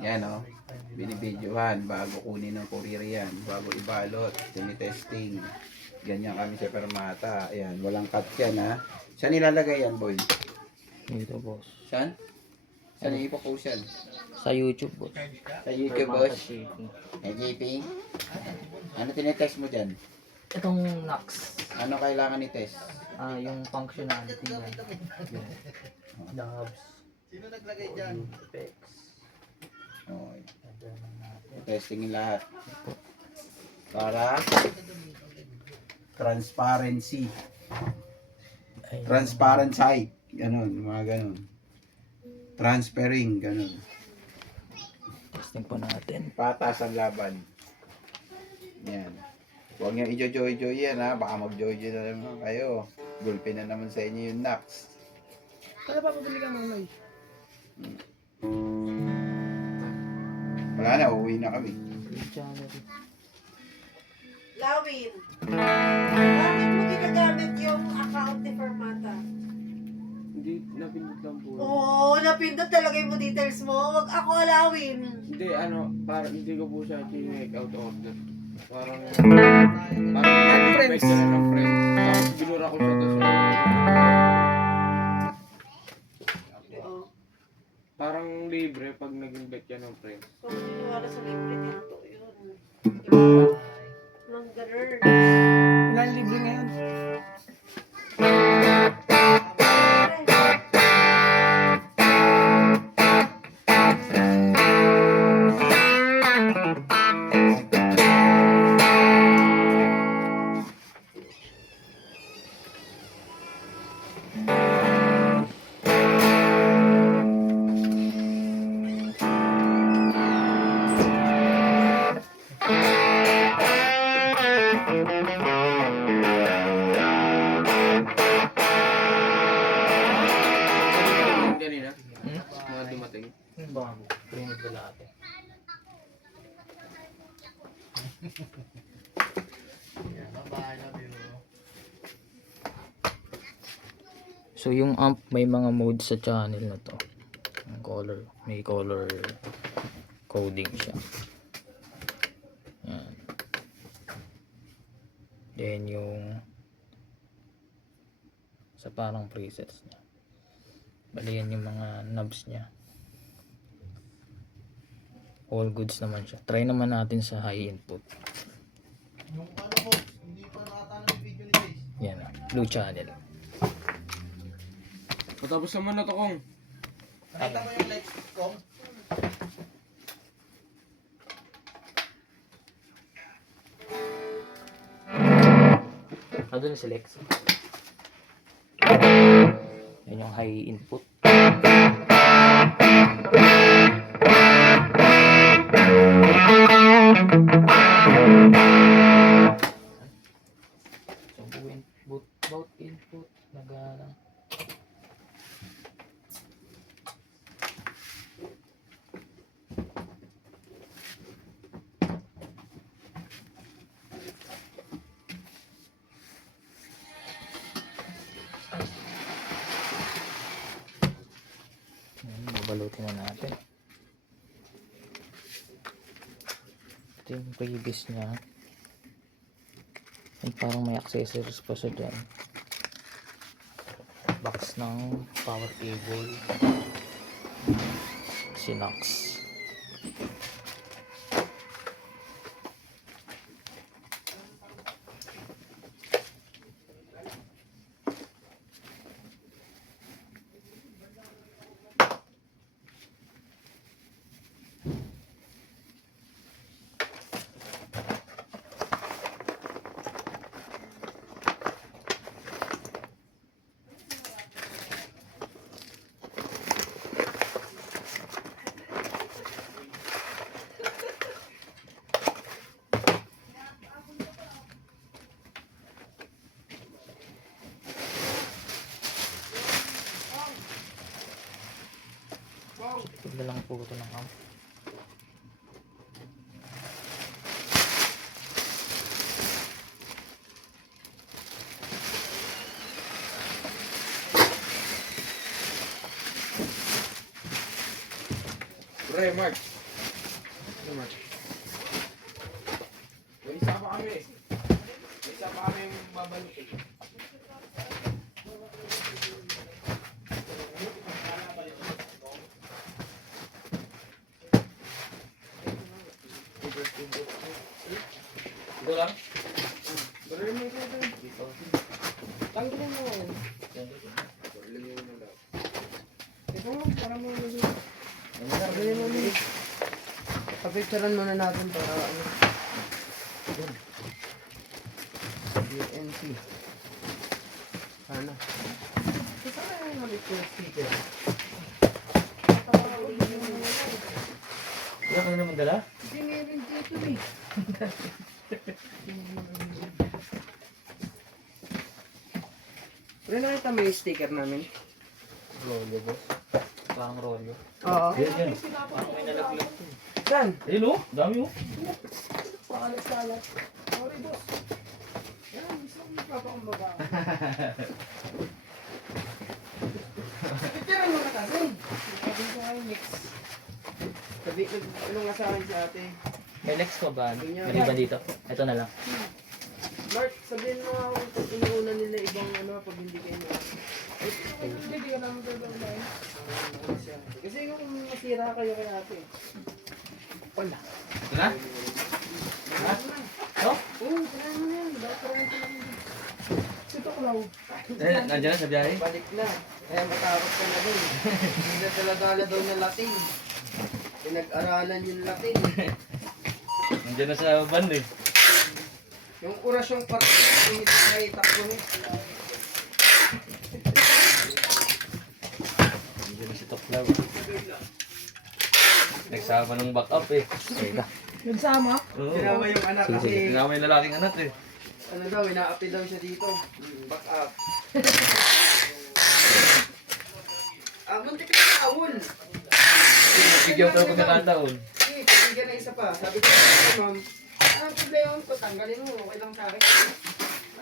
Yan o. Binibidyohan bago kunin ng courier yan. Bago ibalot. Tinitesting. Ganyan kami sa Permata. Ayan. Walang cut yan ha. Saan nilalagay yan, boy? Dito, boss. Saan? Saan ipopost yan? Sa YouTube, boss. Sa YouTube, boss? May JP? Ano tinitest mo dyan? Itong Nox. Ano kailangan i-test? Yung functionality niya. Yung knobs. Sino naglagay dyan? Effects. Okay. Testingin lahat. Para transparency. Transparent sight. Ganon, mga ganon. Transferring, ganon. Testing po natin. Patas ang laban. Yan. Huwag nyo i-joy-joy yan ha. Baka mag-joy-joy na naman kayo. Gulpin na naman sa inyo yung Nox. Kaya pa pabili ka mamay? Wala na, uuwi na kami. Channel. Lawin, bakit mo ginagamit yung account ni Permata? Hindi, napindot lang po. Oo, napindot talaga yung details mo. Wag ako alawin. Hindi, parang hindi ko po siya chinek out order. Parang nag-invite ka na ng friend. Tapos binura ko siya, tapos Oo. parang libre pag nag-invite ka ng friend. Kung naniniwala sa libre dito, yun. Nang ganun. Ilan libre ngayon? Kanina, mga dumating. Bago. Prinig ko lahat eh. So yung amp may mga mode sa channel na to. Ang color, may color coding siya. Yan. Then yung sa parang presets niya. Bali yan yung mga knobs niya. All goods naman siya. Try naman natin sa high input. Yung ano ko, hindi pa nakatanong yung video ni Face. Yan, blue channel. Matapos naman na to kong. Nakita mo yung lights ko? Ano na select? Yan yung high input. So both input nag babalutin na natin. Ito yung previous niya. Ay, parang may accessories pa siya dyan. Box ng power cable. Sinox. Tignan lang po ito ng amp. Pre, Mark. sa March. May isa pa kami. May isa pa kami babalutin. Ito lang? Baril mo ito doon. Tanggalin mo. Baril mo na daw. Ito mo, para mo ulit. Tanggalin mo ulit. Kapicturean muna natin para ano. UNC. Ano? Saan yung ulit yung sticker? Wala ka na naman dala? Hindi meron dito eh. Pero nakita mo yung sticker namin? Rolyo, boss. Parang rolyo. Oo. Yan, yan. Parang may nalaglag to. Saan? Ayun oh, dami oh. Pakalat-kalat. Sorry boss. Yan, gusto ko magpapakumbaga. Picture mo na kasi. Sabi ko kayo next. Sabi, ano nga sa akin si ate? May next pa ba? Maliban dito? Ito na lang. Mark, sabihin mo ako kung inuuna nila ibang ano pag hindi kayo na. Hindi ka naman gagawin. Kasi kung masira kayo kay ate. Wala. Ito na? Ha? Ito? Oo, kailangan mo yan. Dapat ko lang. Ito ko lang. Nandiyan na sa biyahe? Balik na. Kaya matakot ka na dun. Hindi na dala daw ng Latin. Pinag-aralan yung Latin. Nandiyan na sa van eh. Yung orasyong hindi tayo takbo eh. Nandiyan na si Toklaw. Nagsama ng backup eh. Teka. Nagsama? Oo. Sinama yung anak Sige, sige. kasi Sinama yung lalaking anak eh. ano daw, inaapi daw siya dito. Back up. Muntik na taon. Bigyan ko ng pagkakataon. Sige, pagkigyan na isa pa. Sabi ko, ma'am, ang problema ko, tanggalin mo. Okay lang sa akin.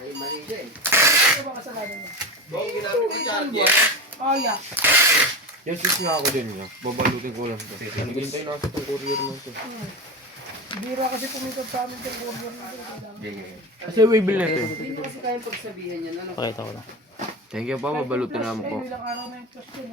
Ay, mali siya eh. Ano ba kasalanan mo? Bawang ginamit ko charger. Oh, yeah. Yung switch nga ako din niya. Babalutin ko lang ito. Naghintay na ako itong courier mo ito. Bira kasi pumitod sa amin yung courier na ito. Kasi wave na ito. Hindi ko kasi kayang pagsabihan yan. Ano? Pakita ko lang. Thank you pa, babalutin naman ko. Ilang araw na yung question.